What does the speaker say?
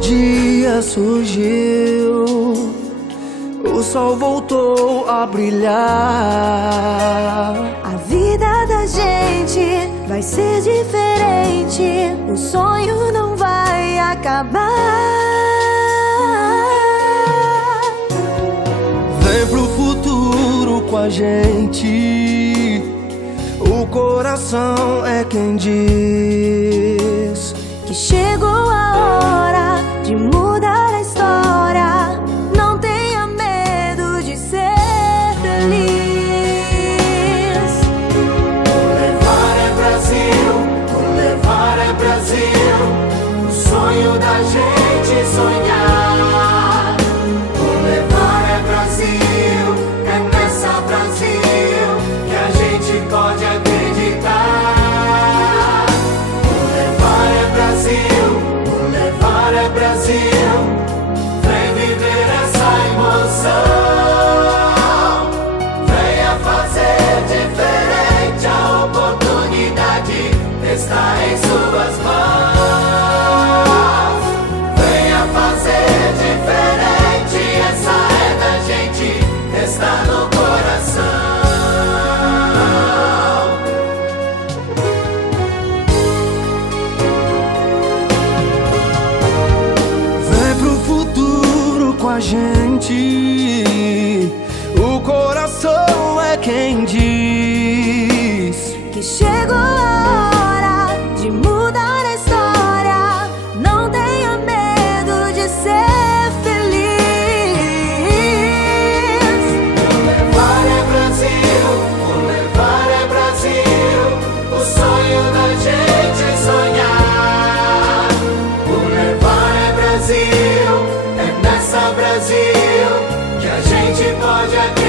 dia surgiu, o sol voltou a brilhar. A vida da gente vai ser diferente, o sonho não vai acabar. Vem pro futuro com a gente, o coração é quem diz que chegou a hora de mudar a história. Não tenha medo de ser feliz. O levar é Brasil, o levar é Brasil, o sonho da gente sonhar. O levar é Brasil, é nessa Brasil que a gente pode acreditar. O levar é Brasil, o levar é Brasil, vem viver essa emoção. Venha fazer diferente, a oportunidade está em suas mãos. Venha fazer diferente, essa é da gente, está no coração. Vem pro futuro com a gente, o coração é quem diz Que chegou a hora de mudar a história. Não tenha medo de ser feliz. O levar é Brasil, o levar é Brasil, o sonho da gente sonhar. O levar é Brasil, é nessa Brasil que a gente pode acreditar.